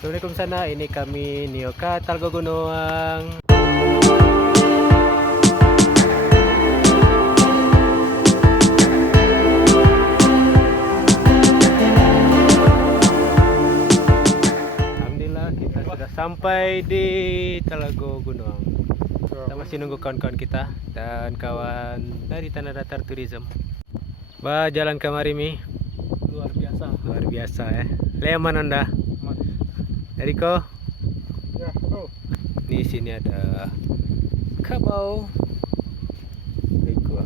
Assalamualaikum sana, ini kami Nioka Talgo Gunuang. Alhamdulillah kita sudah sampai di Talago Gunuang. Kita masih nunggu kawan-kawan kita dan kawan dari Tanah Datar Tourism. Bah, jalan ke Marimi. Luar biasa. Luar biasa ya. Leman Anda. Eriko. Ya, halo. Di sini ada kabau. Eriko.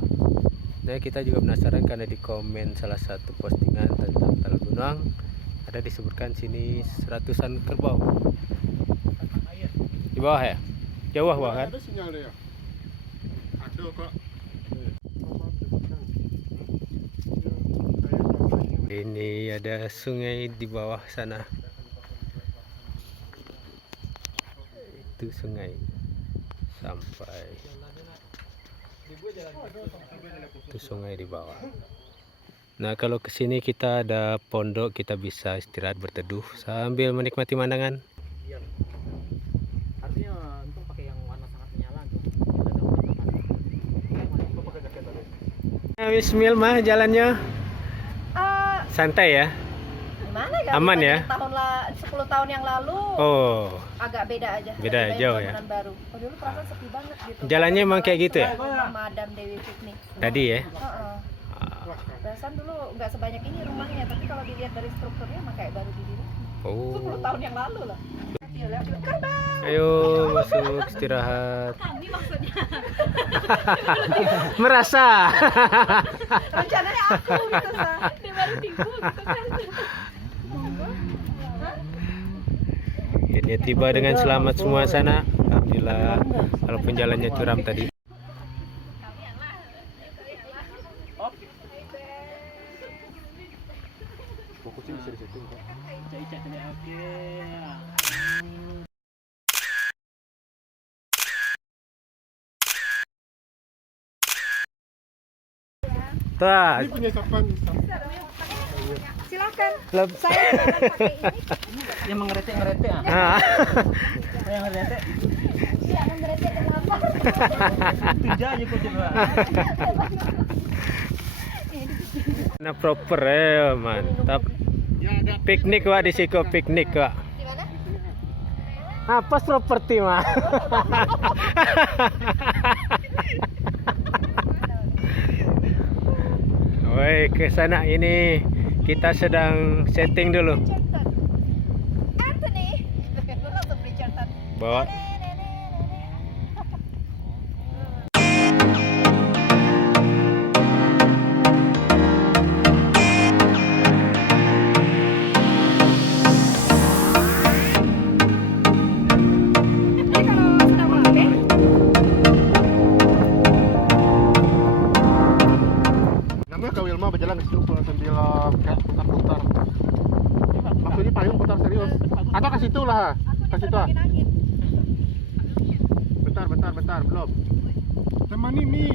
Nah, kita juga penasaran karena di komen salah satu postingan tentang Talago Gunuang ada disebutkan sini seratusan kerbau. Di bawah ya? Jauh bawah kan? Ada sinyalnya ya? Ada kok. Ini ada sungai di bawah sana. Itu sungai sampai itu sungai di bawah. Nah, kalau kesini kita ada pondok, kita bisa istirahat berteduh sambil menikmati pemandangan. Iya. Harusnya untung pakai yang warna sangat menyala tuh. Bismillah mah jalannya santai ya. Gimana ya? Aman ya? 10 tahun yang lalu Oh, agak beda aja. Beda Lebih banyak jauh ya? bangunan baru. Oh, dulu perasaan sepi banget gitu. jalannya emang kayak gitu ya? Rumah Madam Dewi Fikni. Tadi ya. Heeh. Perasaan dulu nggak sebanyak ini rumahnya, tapi kalau dilihat dari strukturnya emang kayak baru didirikan. 10 Oh. tahun yang lalu lah. Ayo masuk istirahat. Kami maksudnya. Merasa. Rencananya aku gitu, Sa. Dia baru timbul gitu kan. Akhirnya tiba dengan selamat semua sana. Alhamdulillah, walaupun jalannya curam tadi. Fokusnya bisa di situ. Tuh, Ini punya siapa? Silakan. leb- Saya jalan pakai ini. Yang mengerete-ngerete ah. Ah. Yang ngerete. Iya, mengerti kenapa? Tidak aja kok coba. Nah, proper ya, mantap. Ya ada. Piknik Wak, di Siko piknik Wak. Di mana? Apa properti mah? Woi, ke sana ini kita sedang setting dulu. Bridgerton. Anthony. Langsung Bridgerton. Bawa Jadi kalau sudah mampir, Namanya Kak Wilma berjalan ke situ sambil kayak putar-putar. Maksudnya payung putar serius. Atau ke situ lah. Ke situ ah. angin. Bentar, belum. Temani Mi.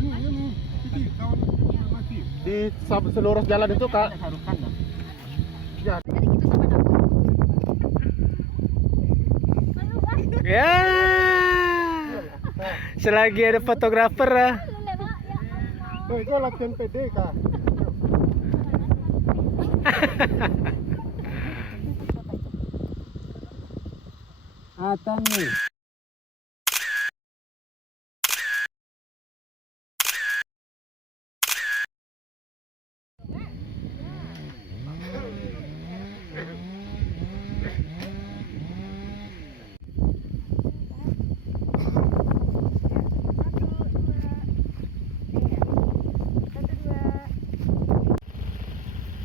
Ini. Ini kawan mati. Di seluruh jalan itu Kak. Ya. Jadi gitu sama aku. ya. Selagi ada fotografer lah. Oh, itu latihan PD Kak. Atan nih.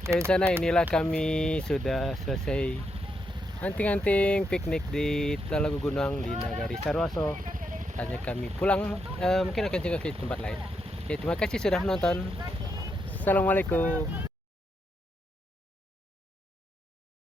Dan sana inilah kami sudah selesai anting-anting piknik di Talago Gunuang di Nagari Sarwaso. Hanya kami pulang, mungkin akan juga ke tempat lain. Oke, terima kasih sudah menonton. Assalamualaikum.